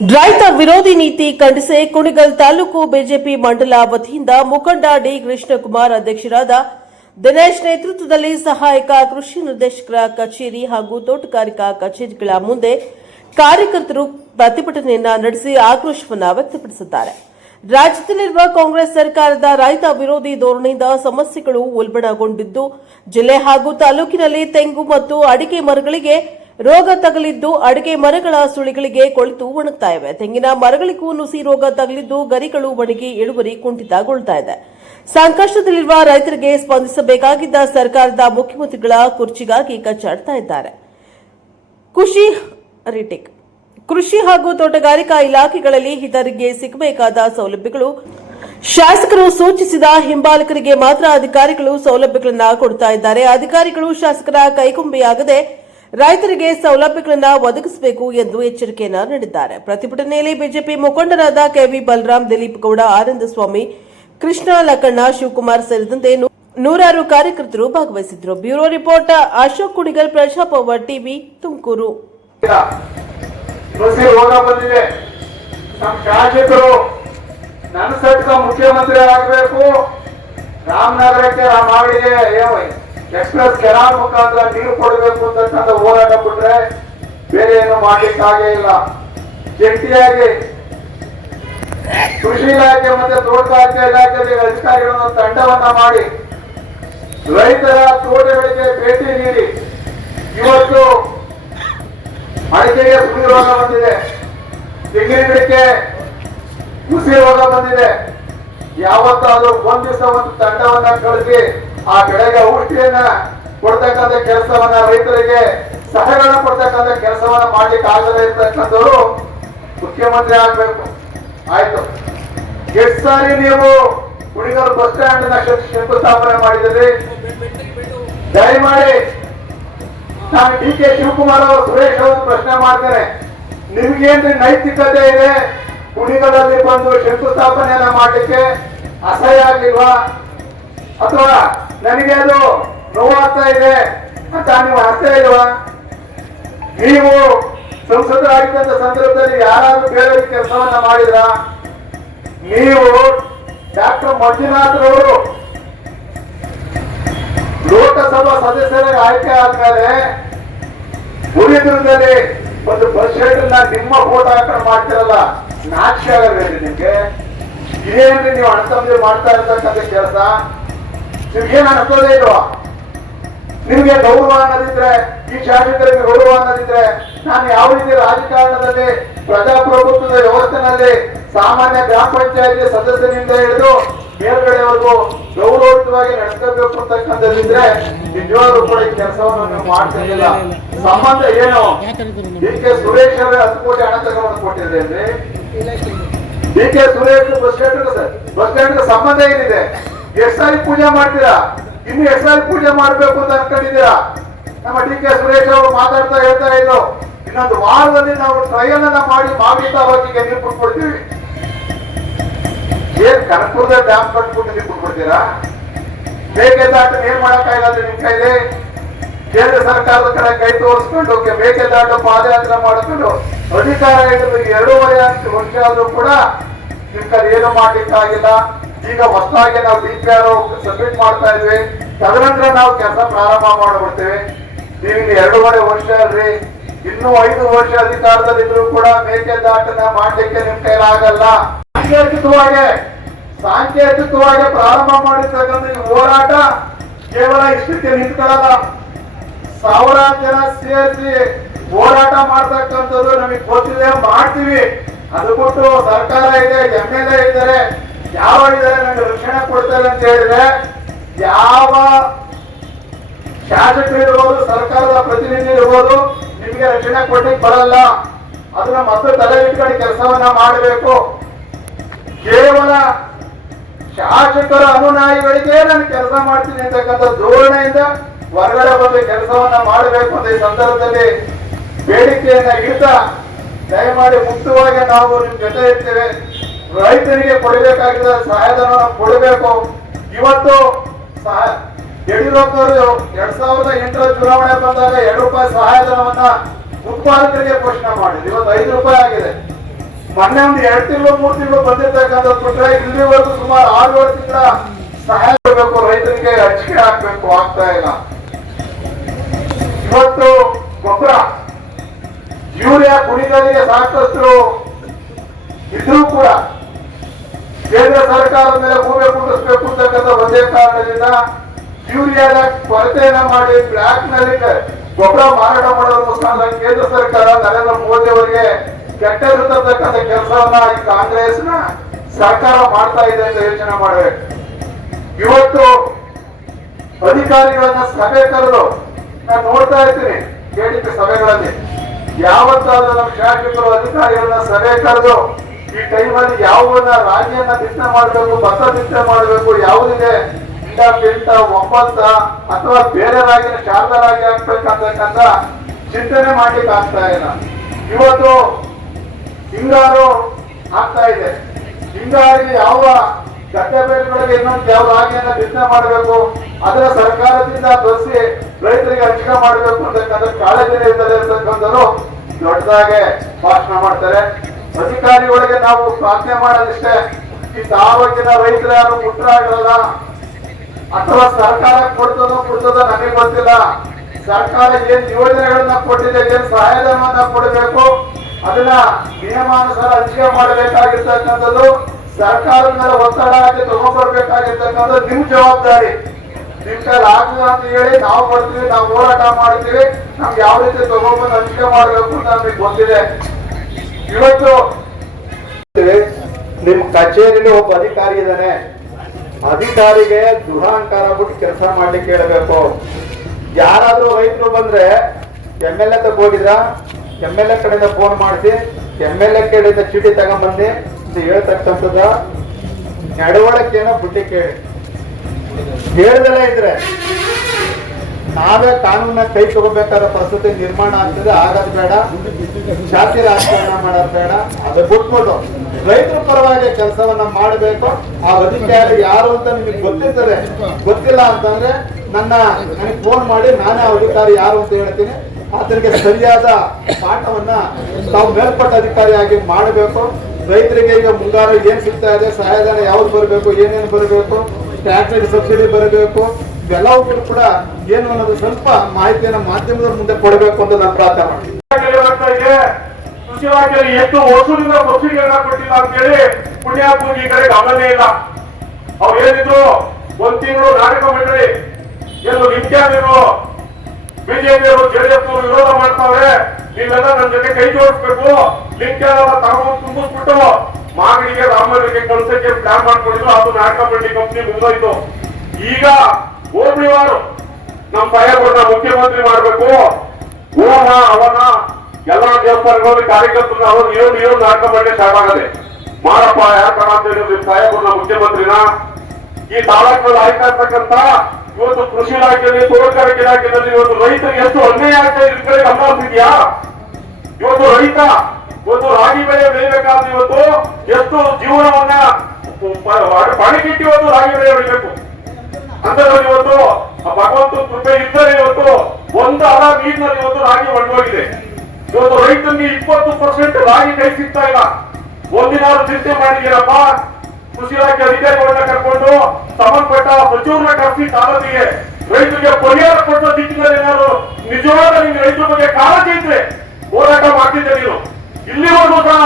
ರೈತ ವಿರೋಧಿ ನೀತಿ ಖಂಡಿಸಿ ಕುಣಿಗಲ್ ತಾಲೂಕು ಬಿಜೆಪಿ ಮಂಡಲ ವತಿಯಿಂದ ಮುಖಂಡ ಡಿ ಕೃಷ್ಣಕುಮಾರ್ ಅಧ್ಯಕ್ಷರಾದ ದಿನೇಶ್ ನೇತೃತ್ವದಲ್ಲಿ ಸಹಾಯಕ ಕೃಷಿ ನಿರ್ದೇಶಕರ ಕಚೇರಿ ಹಾಗೂ ತೋಟಗಾರಿಕಾ ಕಚೇರಿಗಳ ಮುಂದೆ ಕಾರ್ಯಕರ್ತರು ಪ್ರತಿಭಟನೆಯನ್ನ ನಡೆಸಿ ಆಕ್ರೋಶವನ್ನು ವ್ಯಕ್ತಪಡಿಸಿದ್ದಾರೆ. ರಾಜ್ಯದಲ್ಲಿರುವ ಕಾಂಗ್ರೆಸ್ ಸರ್ಕಾರದ ರೈತ ವಿರೋಧಿ ಧೋರಣೆಯಿಂದ ಸಮಸ್ಯೆಗಳು ಉಲ್ಬಣಗೊಂಡಿದ್ದು, ಜಿಲ್ಲೆ ಹಾಗೂ ತಾಲೂಕಿನಲ್ಲಿ ತೆಂಗು ಮತ್ತು ಅಡಿಕೆ ಮರಗಳಿಗೆ ರೋಗ ತಗಲಿದ್ದು ಅಡಿಕೆ ಮರಗಳ ಸುಳಿಗಳಿಗೆ ಕೊಳಿತು ಒಣಗ್ತಾ ಇವೆ. ತೆಂಗಿನ ಮರಗಳಿಗೂ ನುಸಿ ರೋಗ ತಗಲಿದ್ದು ಗರಿಗಳು ಒಣಗಿ ಇಳುವರಿ ಕುಂಠಿತಗೊಳ್ತಾ ಇದೆ. ಸಂಕಷ್ಟದಲ್ಲಿರುವ ರೈತರಿಗೆ ಸ್ಪಂದಿಸಬೇಕಾಗಿದ್ದ ಸರ್ಕಾರದ ಮುಖ್ಯಮಂತ್ರಿಗಳ ಕುರ್ಚಿಗಾಗಿ ಕಚ್ಚಾಡ್ತಾ ಇದ್ದಾರೆ. ಕೃಷಿ ಕೃಷಿ ಹಾಗೂ ತೋಟಗಾರಿಕಾ ಇಲಾಖೆಗಳಲ್ಲಿ ಇದರಿಗೆ ಸಿಗಬೇಕಾದ ಸೌಲಭ್ಯಗಳು ಶಾಸಕರು ಸೂಚಿಸಿದ ಹಿಂಬಾಲಕರಿಗೆ ಮಾತ್ರ ಅಧಿಕಾರಿಗಳು ಸೌಲಭ್ಯಗಳನ್ನು ಕೊಡ್ತಾ ಇದ್ದಾರೆ. ಅಧಿಕಾರಿಗಳು ಶಾಸಕರ ಕೈಗೊಂಬೆಯಾಗದೆ ರೈತರಿಗೆ ಸೌಲಭ್ಯಗಳನ್ನು ಒದಗಿಸಬೇಕು ಎಂದು ಎಚ್ಚರಿಕೆಯನ್ನು ನೀಡಿದ್ದಾರೆ. ಪ್ರತಿಭಟನೆಯಲ್ಲಿ ಬಿಜೆಪಿ ಮುಖಂಡರಾದ ಕೆವಿ ಬಲರಾಮ್ ದಿಲೀಪ್ ಗೌಡ, ಆನಂದ ಸ್ವಾಮಿ, ಕೃಷ್ಣ ಲಕ್ಕಣ್ಣ, ಶಿವಕುಮಾರ್ ಸೇರಿದಂತೆ ನೂರಾರು ಕಾರ್ಯಕರ್ತರು ಭಾಗವಹಿಸಿದ್ರು bureau report, Ashok Kudigal Praja power TV, Tumakuru. ಮುಖ್ಯಮಂತ್ರಿ ಆಗಬೇಕು ರಾಮನಗರಕ್ಕೆ ರಾಮಾವಳಿಗೆ ಎಕ್ಸ್ಪ್ರೆಸ್ ಕೆನಾಲ್ ಮುಖಾಂತರ ನೀರು ಕೊಡಬೇಕು ಅಂತಕ್ಕಂಥ ಹೋರಾಟ ಬಿಟ್ರೆ ಬೇರೆ ಏನು ಮಾಡ್ಲಿಕ್ಕಾಗೇ ಇಲ್ಲ. ಜಂಟಿಯಾಗಿ ಕೃಷಿ ಇಲಾಖೆ ಮತ್ತೆ ತೋಟಗಾರಿಕೆ ಇಲಾಖೆಯಲ್ಲಿ ಅಧಿಕಾರಿಗಳನ್ನು ತಂಡವನ್ನ ಮಾಡಿ ರೈತರ ತೋಟಗಳಿಗೆ ಭೇಟಿ ನೀಡಿ ಇವತ್ತು ಅಡಿಕೆಗೆ ಸುಳಿ ರೋಗ ಬಂದಿದೆ. ತೆಂಗಿನ ಗಿಡಕ್ಕೆ ಹುಸಿ ರೋಗ ಬಂದಿದೆ. ಯಾವತ್ತಾದ್ರೂ ಒಂದ್ ದಿವಸ ಒಂದು ತಂಡವನ್ನ ಕಳಿಸಿ ಆ ಬೆಳೆಗೆ ಔಷಧಿಯನ್ನ ಕೊಡ್ತಕ್ಕಂಥ ಕೆಲಸವನ್ನ ರೈತರಿಗೆ ಸಹಕಾರ ಕೊಡ್ತಕ್ಕಂಥ ಕೆಲಸವನ್ನ ಮಾಡ್ಲಿಕ್ಕೆ ಆಗದೇ ಇರ್ತಕ್ಕಂಥವ್ರು ಮುಖ್ಯಮಂತ್ರಿ ಆಗ್ಬೇಕು. ಆಯ್ತು. ಎಷ್ಟು ಸಾರಿ ನೀವು ಕುಣಿಗಲ್ ಬಸ್ ಸ್ಟ್ಯಾಂಡ್ನ ಶಂಕುಸ್ಥಾಪನೆ ಮಾಡಿದ್ರಿ? ದಯಮಾಡಿ ನಾನು ಡಿ ಕೆ ಶಿವಕುಮಾರ್ ಅವರು, ಸುರೇಶ್ ಅವರು ಪ್ರಶ್ನೆ ಮಾಡ್ತೇನೆ. ನಿಮ್ಗೇನ್ರಿ ನೈತಿಕತೆ ಇದೆ? ಕುಣಿಗಲಲ್ಲಿ ಬಂದು ಶಂಕುಸ್ಥಾಪನೆಯನ್ನ ಮಾಡಲಿಕ್ಕೆ ಅಸಹ್ಯ ಆಗಿಲ್ವಾ ಅಥವಾ ನನಗೆ ಅದು ನೋವಾಗ್ತಾ ಇದೆ ಅಂತ ನೀವು ಆಗ್ತಾ ಇಲ್ವಾ? ನೀವು ಸಂಸದರಾಗಿದ್ದಂತ ಸಂದರ್ಭದಲ್ಲಿ ಯಾರಾದ್ರೂ ಬೇರೆ ಕೆಲಸವನ್ನ ಮಾಡಿದ್ರ? ನೀವು ಡಾಕ್ಟರ್ ಮಂಜುನಾಥ್ ರವರು ಲೋಕಸಭಾ ಸದಸ್ಯರಾಗಿ ಆಯ್ಕೆ ಆದ್ಮೇಲೆ ಉಳಿದುರ್ಗದಲ್ಲಿ ಒಂದು ಬಸ್ ಶೆಡ್ ನಿಮ್ಮ ಫೋಟೋ ಮಾಡ್ತಿರಲ್ಲ, ನಾಚಿಕೆ ಆಗಲ್ವೇನ್ರಿ ನಿಮ್ಗೆ. ಇದೇನ್ರಿ ನೀವು ಅಣ್ಣ ಮಾಡ್ತಾ ಇರ್ತಕ್ಕಂಥ ಕೆಲಸ? ನಿಮ್ಗೇನ್ ಅನ್ಸೋದೇ ಇಲ್ವಾ? ನಿಮ್ಗೆ ಗೌರವ ಅನ್ನೋದಿದ್ರೆ, ಈ ಶಾಸಕರಿಗೆ ಗೌರವ ಅನ್ನೋದಿದ್ರೆ, ನಾನು ಯಾವ ರೀತಿ ರಾಜಕಾರಣದಲ್ಲಿ, ಪ್ರಜಾಪ್ರಭುತ್ವದ ವ್ಯವಸ್ಥೆನಲ್ಲಿ ಸಾಮಾನ್ಯ ಗ್ರಾಮ ಪಂಚಾಯತ್ ಸದಸ್ಯನಿಂದ ಹಿಡಿದು ಮೇಲ್ಗಡೆವರೆಗೂ ಗೌರವಯುತವಾಗಿ ನಡೆಸಬೇಕು ಅಂತಕ್ಕಂಥದ್ದಿದ್ರೆ ನಿಜವಾಗ್ಲೂ ಕೂಡ ಈ ಕೆಲಸವನ್ನು ನೀವು ಮಾಡ್ತಿರ್ಲಿಲ್ಲ. ಸಂಬಂಧ ಏನು? ಡಿ ಕೆ ಸುರೇಶ್ ಅವರೇ ಹತ್ತು ಕೋಟಿ ಹಣ ತಗೊಂಡು ಕೊಟ್ಟಿದ್ರೆ D K Suresh bus stand bus stand ಸಂಬಂಧ ಏನಿದೆ? ಎಷ್ಟ್ ಸಾರಿ ಪೂಜೆ ಮಾಡ್ತೀರಾ? ಇನ್ನು ಎಷ್ಟ್ ಸಾರಿ ಪೂಜೆ ಮಾಡ್ಬೇಕು ಅಂತ ಅನ್ಕೊಂಡಿದ್ದೀರಾ? ನಮ್ಮ ಡಿ ಕೆ ಸುರೇಶ್ ಅವರು ಮಾತಾಡ್ತಾ ಹೇಳ್ತಾ ಇದ್ರು. ಇನ್ನೊಂದು ವಾರದಲ್ಲಿ ನಾವು ಟ್ರಯಲ್ ಅನ್ನ ಮಾಡಿ ಮಾವಿತ ಬಗ್ಗೆ ನೀರು ಕೊಡ್ತೀವಿ ಏನ್ ಕನಕಪುರದ ಡ್ಯಾಮ್ ಕಟ್ಬಿಟ್ಟು ನೀರು ಕೊಟ್ಬಿಡ್ತೀರಾ? ಮೇಕೆದಾಟ ನೀರ್ ಮಾಡಕ್ಕಾಗಲ್ಲ ನಿಮ್ ಕೈಲಿ? ಕೇಂದ್ರ ಸರ್ಕಾರದ ಕಡೆ ಕೈ ತೋರಿಸ್ಕೊಂಡು ಮೇಕೆದಾಟು ಪಾದಯಾತ್ರೆ ಮಾಡಿಕೊಂಡು ಅಧಿಕಾರ ಹಿಡಿದು ಎರಡೂವರೆ ವರ್ಷ ಆದ್ರೂ ಕೂಡ ನಿಮ್ ಕಡೆ ಏನು ಮಾಡ್ಲಿಕ್ಕಾಗಿಲ್ಲ? ಈಗ ಹೊಸದಾಗಿ ನಾವು ಡಿ ಪಿ ಆರ್ ಸಬ್ಮಿಟ್ ಮಾಡ್ತಾ ಇದ್ವಿ. ತದನಂತರ ನಾವು ಕೆಲಸ ಪ್ರಾರಂಭ ಮಾಡಿಬಿಡ್ತೇವೆ. ಇಲ್ಲಿ ಎರಡೂವರೆ ವರ್ಷ ಅಲ್ರಿ. ಇನ್ನೂ ಐದು ವರ್ಷ ಅಧಿಕಾರದಲ್ಲಿದ್ರು ಕೂಡ ಮೇಕೆದಾಟನ ಮಾಡಲಿಕ್ಕೆ ನಿಮ್ ಕೈಲಾಗಲ್ಲ ಸಾಂಕೇತಿಕವಾಗಿ ಸಾಂಕೇತಿಕವಾಗಿ ಪ್ರಾರಂಭ ಮಾಡಿರ್ತಕ್ಕಂಥ ಈ ಹೋರಾಟ ಕೇವಲ ಇಷ್ಟಕ್ಕೆ ನಿಂತ್ಕೊಳ್ಳಲ್ಲ. ಸಾವಿರಾರು ಜನ ಸೇರಿಸಿ ಹೋರಾಟ ಮಾಡ್ತಕ್ಕಂಥದ್ದು ನಮಗೆ ಗೊತ್ತಿದೆ. ಮಾಡ್ತೀವಿ. ಅದು ಬಿಟ್ಟು ಸರ್ಕಾರ ಇದೆ ಎಂ ಎಲ್ ಎ ಇದ್ದಾರೆ. ಯಾವ ನನಗೆ ರಕ್ಷಣೆ ಕೊಡ್ತಾರೆ ಅಂತ ಹೇಳಿದ್ರೆ, ಯಾವ ಶಾಸಕರು ಇರ್ಬೋದು, ಸರ್ಕಾರದ ಪ್ರತಿನಿಧಿ ಇರ್ಬೋದು, ನಿಮಗೆ ರಕ್ಷಣೆ ಕೊಡ್ಲಿಕ್ಕೆ ಬರಲ್ಲ. ಅದನ್ನ ಮತ್ತೆ ತಲೆ ಇಟ್ಕೊಂಡು ಕೆಲಸವನ್ನ ಮಾಡಬೇಕು. ಕೇವಲ ಶಾಸಕರ ಅನುನಾಯಿಗಳಿಗೆ ನಾನು ಕೆಲಸ ಮಾಡ್ತೀನಿ ಅಂತಕ್ಕಂಥ ಧೋರಣೆಯಿಂದ ಹೊರಗಡೆ ಬಂದು ಕೆಲಸವನ್ನ ಮಾಡಬೇಕು ಅಂತ ಈ ಸಂದರ್ಭದಲ್ಲಿ ಬೇಡಿಕೆಯನ್ನ ಇಡ್ತಾ, ದಯಮಾಡಿ ಮುಕ್ತವಾಗಿ ನಾವು ನಿಮ್ ಜೊತೆ ಇರ್ತೇವೆ. ರೈತರಿಗೆ ಕೊಡಬೇಕಾಗಿದ್ದ ಸಹಾಯಧನವನ್ನು ಕೊಡಬೇಕು. ಇವತ್ತು ಸಹಾಯ ಯಡಿಯೂರಪ್ಪನವರು ಎರಡ್ ಸಾವಿರದ ಎಂಟರ ಚುನಾವಣೆ ಬಂದಾಗ ಎರಡು ರೂಪಾಯಿ ಸಹಾಯಧನವನ್ನ ಉತ್ಪಾದಕರಿಗೆ ಘೋಷಣೆ ಮಾಡಿದ್ರು. ಇವತ್ತು ಐದು ರೂಪಾಯಿ ಆಗಿದೆ. ಮೊನ್ನೆ ಒಂದು ಎರಡು ತಿಂಗಳು, ಮೂರು ತಿಂಗಳು ಬಂದಿರ್ತಕ್ಕಂಥ ಬಿಟ್ರೆ ಇಲ್ಲಿವರೆಗೂ ಸುಮಾರು ಆರು ಏಳು ತಿಂಗಳ ಸಹಾಯ ಕೊಡಬೇಕು. ರೈತರಿಗೆ ಹಂಚಿಕೆ ಹಾಕ್ಬೇಕು ಆಗ್ತಾ ಇಲ್ಲ. ಇವತ್ತು ಗೊಬ್ಬರ, ಯೂರಿಯಾ ಕುಡಿಗಳಿಗೆ ಸಾಕಷ್ಟು ಇದ್ರೂ ಕೂಡ ಕೇಂದ್ರ ಸರ್ಕಾರದ ಮೇಲೆ ಭೂಮಿ ಕುಂಡಿಸ್ಬೇಕು ಅಂತಕ್ಕಂಥ ಒಂದೇ ಕಾರಣದಿಂದ ಯೂರಿಯಾದ ಕೊರತೆಯನ್ನ ಮಾಡಿ ಬ್ಲಾಕ್ನಲ್ಲಿ ಗೊಬ್ಬರ ಮಾರಾಟ ಮಾಡೋದ್ರ ಮುಖಾಂತರ ಕೇಂದ್ರ ಸರ್ಕಾರ ನರೇಂದ್ರ ಮೋದಿ ಅವರಿಗೆ ಕೆಟ್ಟ ಇರತಕ್ಕಂಥ ಕೆಲಸವನ್ನ ಈ ಕಾಂಗ್ರೆಸ್ನ ಸರ್ಕಾರ ಮಾಡ್ತಾ ಇದೆ ಅಂತ ಯೋಚನೆ ಮಾಡಬೇಕು. ಇವತ್ತು ಅಧಿಕಾರಿಗಳನ್ನ ಸಭೆ ಕರೆದು ನಾನು ನೋಡ್ತಾ ಇರ್ತೀನಿ ಕೆಡಿಪಿ ಸಭೆಗಳಲ್ಲಿ. ಯಾವತ್ತಾದ್ರೂ ನಮ್ಮ ಶಾಸಕರು, ಅಧಿಕಾರಿಗಳನ್ನ ಸಭೆ ಕರೆದು ಈ ಟೈಮಲ್ಲಿ ಯಾವನ್ನ ರಾಗಿಯನ್ನ ಬಿತ್ತನೆ ಮಾಡಬೇಕು, ಭತ್ತ ಬಿತ್ತನೆ ಮಾಡಬೇಕು, ಯಾವುದಿದೆ? ಇಂಡ ಪಿಂಟ ಒಂಬತ್ತ ಅಥವಾ ಬೇರೆ ರಾಗಿನ ಶಾರದಾ ರಾಗಿ ಹಾಕ್ಬೇಕಂತಕ್ಕಂಥ ಚಿಂತನೆ ಮಾಡ್ಲಿಕ್ಕೆ ಆಗ್ತಾ ಇಲ್ಲ. ಇವತ್ತು ಹಿಂಗಾರು ಆಗ್ತಾ ಇದೆ. ಹಿಂಗಾರಿಗೆ ಯಾವ ಗದ್ದೆ ಇನ್ನೊಂದು ಯಾವ ರಾಗಿಯನ್ನ ಬಿತ್ತನೆ ಮಾಡಬೇಕು, ಅದರ ಸರ್ಕಾರದಿಂದ ಬರೆಸಿ ರೈತರಿಗೆ ಹಂಚಿಕೆ ಮಾಡಬೇಕು ಅಂತಕ್ಕಂಥ ಕಾಳಜಿ ಇರ್ತದೆ ಅಂತಕ್ಕಂಥದ್ದು ದೊಡ್ಡದಾಗೆ ಭಾಷಣ ಮಾಡ್ತಾರೆ. ಅಧಿಕಾರಿಗಳಿಗೆ ನಾವು ಪ್ರಾರ್ಥನೆ ಮಾಡೋದಿಷ್ಟೇ ಈ ತಾಲೂಕಿನ ರೈತರ ಯಾರು ಮುಟ್ರಾಗಿರಲ್ಲ ಅಥವಾ ಸರ್ಕಾರ ಕೊಡ್ತದೋ ಕೊಡ್ತದೋ ನಮಗೆ ಗೊತ್ತಿಲ್ಲ. ಸರ್ಕಾರ ಏನ್ ಯೋಜನೆಗಳನ್ನ ಕೊಟ್ಟಿದೆ, ಏನ್ ಸಹಾಯಧನವನ್ನ ಕೊಡಬೇಕು, ಅದನ್ನ ನಿಯಮಾನುಸಾರ ಹಂಚಿಕೆ ಮಾಡಬೇಕಾಗಿರ್ತಕ್ಕಂಥದ್ದು, ಸರ್ಕಾರದ ಮೇಲೆ ಒತ್ತಡ ಹಾಕಿ ತಗೊಂಡ್ಬರ್ಬೇಕಾಗಿರ್ತಕ್ಕಂಥದ್ದು ನಿಮ್ ಜವಾಬ್ದಾರಿ. ನಿಮ್ ಕೈಲಿ ಅಂತ ಹೇಳಿ ನಾವು ಬರ್ತೀವಿ ನಾವು ಹೋರಾಟ ಮಾಡ್ತೀವಿ, ನಮ್ಗೆ ಯಾವ ರೀತಿ ತಗೊಂಡ್ಬಂದು ಹಂಚಿಕೆ ಮಾಡಬೇಕು ಅಂತ ನಮಗೆ ಗೊತ್ತಿದೆ. ಇವತ್ತು ನಿಮ್ ಕಚೇರಿಲಿ ಒಬ್ಬ ಅಧಿಕಾರಿ ಇದ್ದಾನೆ ಅಧಿಕಾರಿಗೆ ದುರಹಂಕಾರ ಬಿಟ್ಟು ಕೆಲಸ ಮಾಡ್ಲಿಕ್ಕೆ ಹೇಳಬೇಕು. ಯಾರಾದ್ರೂ ರೈತರು ಬಂದ್ರೆ ಎಂ ಎಲ್ ಎ ಹೋಗಿದ್ರ? ಎಂ ಎಲ್ ಎ ಕಡೆಯಿಂದ ಫೋನ್ ಮಾಡಿಸಿ, ಎಂ ಎಲ್ ಎ ಕಡೆಯಿಂದ ಚೀಟಿ ತಗೊಂಡ್ಬಂದಿ ಅಂತ ಹೇಳ್ತಕ್ಕಂಥದ್ದ ನಡವಳಿಕೆನ ಬುಟ್ಟಿ ಕೇಳಿ. ಹೇಳ್ದಲ್ಲ ಇದ್ರೆ ನಾವೇ ಕಾನೂನ ಕೈ ತಗೋಬೇಕಾದ ಪರಿಸ್ಥಿತಿ ನಿರ್ಮಾಣ ಆಗ್ತದೆ, ಆಗದ್ ಬೇಡ. ಜಾತಿ ರಾಜಕಾರಣ ಮಾಡೋದ್ ಬೇಡ. ಅದು ಬಿಟ್ಬಿಟ್ಟು ರೈತರ ಪರವಾಗಿ ಕೆಲಸವನ್ನ ಮಾಡಬೇಕು. ಆ ಅಧಿಕಾರಿ ಯಾರು ಅಂತ ನಿಮಗೆ ಗೊತ್ತಿರ್ತದೆ ಗೊತ್ತಿಲ್ಲ ಅಂತಂದ್ರೆ ನನ್ನ ನನಗೆ ಫೋನ್ ಮಾಡಿ ನಾನೇ ಅಧಿಕಾರಿ ಯಾರು ಅಂತ ಹೇಳ್ತೀನಿ. ಆತನಿಗೆ ಸರಿಯಾದ ಪಾಠವನ್ನ ತಾವು ಮೇಲ್ಪಟ್ಟ ಅಧಿಕಾರಿಯಾಗಿ ಮಾಡಬೇಕು. ರೈತರಿಗೆ ಈಗ ಮುಂಗಾರು ಏನ್ ಸಿಗ್ತಾ ಇದೆ, ಸಹಾಯಧನ ಯಾವ್ದು ಬರಬೇಕು, ಏನೇನು ಬರಬೇಕು ಟ್ಯಾಕ್ಟರ್ ಸಬ್ಸಿಡಿ ಬರಬೇಕು ಇವೆಲ್ಲವೂ ಕೂಡ ಏನು ಅನ್ನೋದು ಸ್ವಲ್ಪ ಮಾಹಿತಿಯನ್ನ ಮಾಧ್ಯಮದ ಮುಂದೆ ಕೊಡಬೇಕು ಅಂತ ನಾನು ಪ್ರಾರ್ಥನೆ ಮಾಡ್ತೀನಿ. ಕೃಷಿ ಇಲಾಖೆಯಲ್ಲಿ ಎಷ್ಟು ವರ್ಷದಿಂದ ಸಬ್ಸಿಡಿಯನ್ನ ಕೊಟ್ಟಿಲ್ಲ ಅಂತ ಹೇಳಿ ಪುಣ್ಯಾತ್ಮ ಈ ಕಡೆ ಗಮನನೇ ಇಲ್ಲ. ಅವ್ರು ಏನಿದ್ರು ಒಂದ್ ತಿಂಗಳು ನಾಟಕ ಮಂಡಳಿ, ಏನು ವಿಜ್ಞಾನಿಗಳು ಬಿಜೆಪಿ ಅವರು ಜೆಡಿಎಸ್ ವಿರೋಧ ಮಾಡ್ತಾವ್ರೆ, ನೀವೆಲ್ಲ ನನ್ನ ಜೊತೆ ಕೈ ಜೋಡಿಸ್ಬೇಕು ಲಿಂಕ್ಯಾನ ತಗೊಂಡು ತುಂಬಿಸ್ಬಿಟ್ಟು ಮಾಗಡಿಗೆ ರಾಮನಗರಿಗೆ ಕಳ್ಸಕ್ಕೆ ಪ್ಲಾನ್ ಮಾಡ್ಕೊಂಡಿದ್ರು, ಅದು ನಾಟಕ ಮಂಡಳಿ ಕಂಪ್ನಿ ಮುಂದೋಯ್ತು ಈಗ ಹೋಬಳಿವಾರು ನಮ್ಮ ಸಾಹೇಬ್ರನ್ನ ಮುಖ್ಯಮಂತ್ರಿ ಮಾಡಬೇಕು. ಓಮ, ಅವನ, ಎಲ್ಲಾ ದೇವಸ್ಥಾನಗಳಲ್ಲಿ ಕಾರ್ಯಕರ್ತರು ಅವರು ಏನು ಏನು ನಾಟಕ ಮಾಡಿ ಸ್ಟಾರ್ಟ್ ಆಗದೆ. ಮಾರಪ್ಪ ಯಾರ ಅಂತ ಹೇಳಿ ಮುಖ್ಯಮಂತ್ರಿನ. ಈ ತಾಲೂಕಿನಲ್ಲಿ ಆಯ್ತಾ ಇರ್ತಕ್ಕಂತ ಇವತ್ತು ಕೃಷಿ ಇಲಾಖೆಯಲ್ಲಿ, ತೋಟಗಾರಿಕೆ ಇಲಾಖೆಯಲ್ಲಿ ಇವತ್ತು ರೈತರಿಗೆ ಎಷ್ಟು ಅನ್ಯಾಯ ಆಗ್ತಾ ಇದ್ರೆ ಕಡೆ ಹರಿಸಿದ್ಯಾ ಇವತ್ತು ರೈತ, ಒಂದು ರಾಗಿ ಬೆಳೆ ಬೆಳಿಬೇಕಾದ್ರೆ ಇವತ್ತು ಎಷ್ಟು ಜೀವನವನ್ನ ಪಣಕ್ಕಿಟ್ಟು ಇವತ್ತು ರಾಗಿ ಬೆಳೆ ಬೆಳಿಬೇಕು. ಅಂತ ಇವತ್ತು ಒಂದು ಅಲ ನೀರಿನಲ್ಲಿ ಇವತ್ತು ರಾಗಿ ಒಣಗೋಗಿದೆ ಇವತ್ತು ರೈತನಿಗೆ ಇಪ್ಪತ್ತು ಪರ್ಸೆಂಟ್ ರಾಗಿ ಕೈ ಸಿಗ್ತಾ ಇಲ್ಲ. ಒಂದಿನಾರು ಚಿಂತೆ ಮಾಡಿದ್ದೀರಪ್ಪ. ಕೃಷಿ ಇಲಾಖೆ ಅಧಿಕಾರಿಗಳನ್ನ ಕರ್ಕೊಂಡು ಸಂಬಂಧಪಟ್ಟ ಸಚಿವರನ್ನ ಕರೆಸಿ ತಾಲೂಕಿಗೆ ರೈತರಿಗೆ ಪರಿಹಾರ ಕೊಟ್ಟ ದಿಕ್ಕಿನಲ್ಲಿ ಏನಾದ್ರು ನಿಜವಾದ ನಿಮ್ಗೆ ರೈತರ ಬಗ್ಗೆ ಕಾಳಜಿ ಇದ್ರೆ ಹೋರಾಟ ಮಾಡ್ತಿದ್ದೆ ನೀನು ಇಲ್ಲಿವರೆಗೂ ಸಹ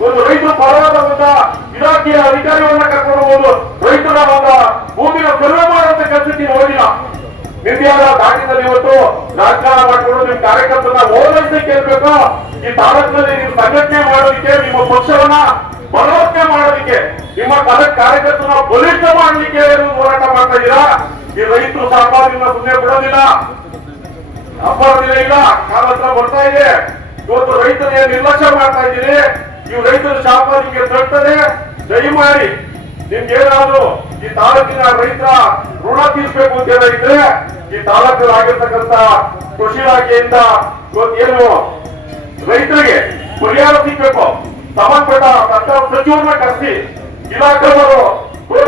ಒಂದು ರೈತರು ಪರವಾದ ಒಂದು ಇಲಾಖೆಯ ಅಧಿಕಾರಿಗಳನ್ನ ಕರ್ಕೊಂಡು ಒಂದು ರೈತರ ಒಂದು ಭೂಮಿನ ಸರ್ವೆ ಮಾಡುವಂತ ಕೆಲಸಕ್ಕೆ ನೀನು ಹೋಗಿಲ್ಲ ನಿಮ್ಯಾದ ದಾಟಿನಲ್ಲಿ ಇವತ್ತು ರಾಜಕಾರಣ ಮಾಡಿಕೊಂಡು ನಿಮ್ ಕಾರ್ಯಕರ್ತರನ್ನ ಓಲೈಸಿ ಕೇಳ್ಬೇಕು ಈ ಭಾರತದಲ್ಲಿ ನೀವು ಸಂಘಟನೆ ಮಾಡೋದಕ್ಕೆ, ನಿಮ್ಮ ಪಕ್ಷವನ್ನ ಬಲವರ್ಧನೆ ಮಾಡೋದಕ್ಕೆ, ನಿಮ್ಮ ಪದ ಕಾರ್ಯಕರ್ತನ ಬಲಿಷ್ಠ ಮಾಡಲಿಕ್ಕೆ ನೀವು ಹೋರಾಟ ಮಾಡ್ತಾ ಇದ್ದೀರಾ? ಈ ರೈತರು ಸಹಪಾಠಿನ ಸುಮ್ಮನೆ ಬಿಡೋದಿಲ್ಲ ಅಪರಾಧಿಲ್ಲ ಇಲ್ಲ. ಕಾಲ ಹತ್ರ ಬರ್ತಾ ಇದೆ. ಇವತ್ತು ರೈತರಿಗೆ ನಿರ್ಲಕ್ಷ್ಯ ಮಾಡ್ತಾ ಇದ್ದೀರಿ? ನೀವು ರೈತರ ಶಾಪಾದಿಗೆ ತಟ್ಟದೆ ದಯಮಾಡಿ ನಿಮ್ಗೆ ಏನಾದ್ರು ಈ ತಾಲೂಕಿನ ರೈತರ ಋಣ ತೀರಿಸಬೇಕು ಅಂತ ಹೇಳಿದ್ರೆ, ಈ ತಾಲೂಕಲ್ಲಿ ಆಗಿರ್ತಕ್ಕಂತ ಕೃಷಿ ಇಲಾಖೆಯಿಂದ ಇವತ್ತೇನು ರೈತರಿಗೆ ಪರಿಹಾರ ಸಿಗ್ಬೇಕು. ಸಂಬಂಧಪಟ್ಟ ಸರ್ಕಾರ ಸಚಿವರನ್ನ ಕರೆಸಿ ಇಲಾಖೆಯವರು